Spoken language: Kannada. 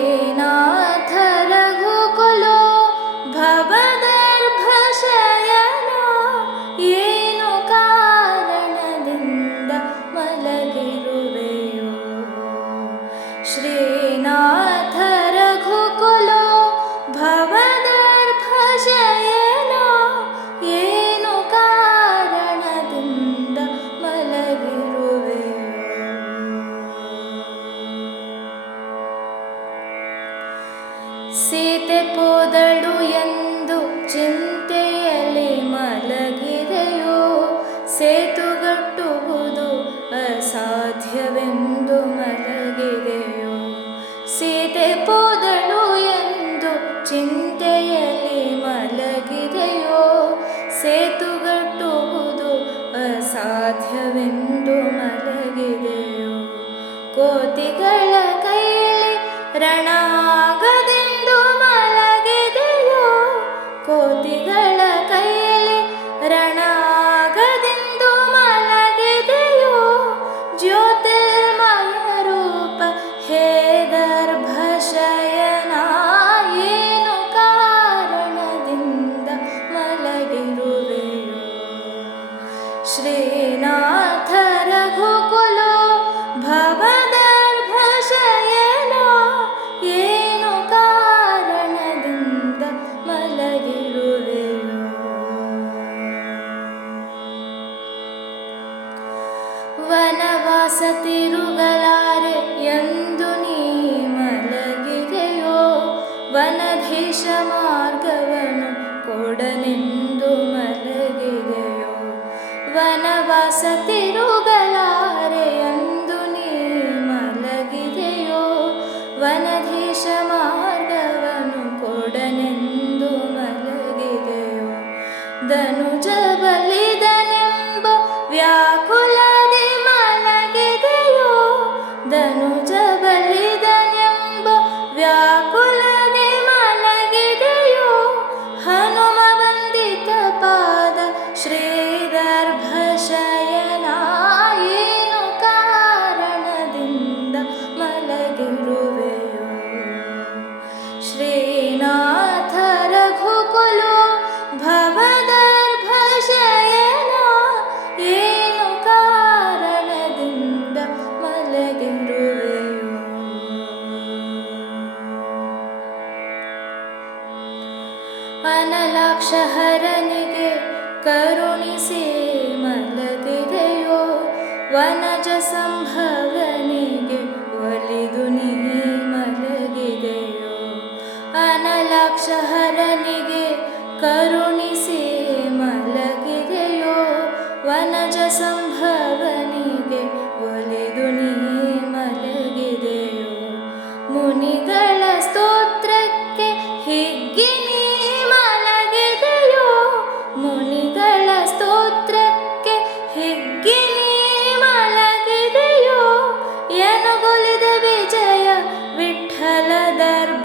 ಶ್ರೀನಾಥ ರಘುಕುಲೋ ಭವದರ್ಭಶಯನ ಏನು ಕಾರಣದಿಂದ ಮಲಗಿರುವೆಯೋ. ಶ್ರೀನಾಥ ರಘುಕುಲೋ ಭವದರ್ಭಶಯನ ಏನು ಕಾರಣದಿಂದ ಮಲಗಿರುವೆಯೋ. ಸೀತೆ ಪೋದಳು ಎಂದು ಚಿಂತೆಯಲ್ಲಿ ಮಲಗಿದೆಯೋ. ಸೇತುಗಟ್ಟುವುದು ಅಸಾಧ್ಯವೆಂದು ಮಲಗಿದೆಯೋ. ಸೀತೆ ಪೋದಳು ಎಂದು ಚಿಂತೆಯಲ್ಲಿ ಮಲಗಿದೆಯೋ. ಸೇತುಗಟ್ಟುವುದು ಅಸಾಧ್ಯವೆಂದು ಮಲಗಿದೆಯೋ. ಕೋತಿಗಳ ಕೈಯಲ್ಲಿ ರಣ ಆಗದೆಂದು ಮಲಗಿದೆಯೋ. ಕೋತಿಗಳ ಕೈಯಲ್ಲಿ ರಣ ಆಗದೆಂದು ಮಲಗಿದೆಯೋ. ಜ್ಯೋತಿರ್ಮಯ ರೂಪ ಹೇ ದರ್ಭಶಯನ ಏನು ಕಾರಣದಿಂದ ಮಲಗಿರುವೆಯೋ. ಶ್ರೀನಾಥ ರಘುಕುಲೋ ಭವದರ್ಭಶಯನ ಏನು ಕಾರಣದಿಂದ ಮಲಗಿರುವೆಯೋ. ವನವಾಸ ತಿರುಗಲಾರೆ ಎಂದು ನೀ ಮಲಗಿದೆಯೋ. ವನಧೀಶ ಮಾರ್ಗವನ್ನು ಕೊಡನೆಂದು ಮಲಗಿದೆಯೋ. ವನವಾಸ ತಿರುಗಲಾರೆ ಎಂದು ನೀ ಮಲಗಿದೆಯೋ. ವನಧೀಶ ಮಾರ್ಗವನ್ನು ಕೊಡನೆಂದು ಮಲಗಿದೆಯೋ. ಧನುಜ ಬಲಿದನೆಂಬ ವ್ಯಾಕುಲದಿ ಮಲಗಿದೆಯೋ. ಧನುಜ ಬಲಿದನೆಂಬ ವ್ಯಾಕುಲದಿ ಮಲಗಿದೆಯೋ. ಹನುಮ ವಂದಿತ ಪಾದ ಶ್ರೀದರ್ಭಶಯನ ಏನು ಕಾರಣದಿಂದ ಮಲಗಿರುವೆಯೋ. ಶ್ರೀನಾಥ ರಘುಕುಲೋ ಭವದರ್ಭಶಯನ ಏನು ಕಾರಣದಿಂದ ಮಲಗಿರುವೆಯೋ. ಅನಲಾಕ್ಷ ಹರನಿಗೆ ಕರುಣಿಸಿ ಮಲಗಿದೆಯೋ. ವನಜ ಸಂಭವನಿಗೆ ಒಲಿದು ನೀ ಮಲಗಿದೆಯೋ. ಅನಲಾಕ್ಷ ಹರನಿಗೆ ಕರುಣಿಸಿ ಮಲಗಿದೆಯೋ. ವನಜ ಸಂಭವನಿಗೆ ಒಲಿದು ನೀ ಮಲಗಿದೆಯೋ. ಮುನಿಗಳ ಸ್ತೋತ್ರಕ್ಕೆ ಹಿಗ್ಗಿ ನೀ ಮಲಗಿದೆಯೋ. ಮುನಿಗಳ ಸ್ತೋತ್ರಕ್ಕೆ ಹಿಗ್ಗಿ ನೀ ಮಲಗಿದೆಯೋ. ಎನಗೊಲಿದ ವಿಜಯ ವಿಠ್ಠಲ ದರ್ಭ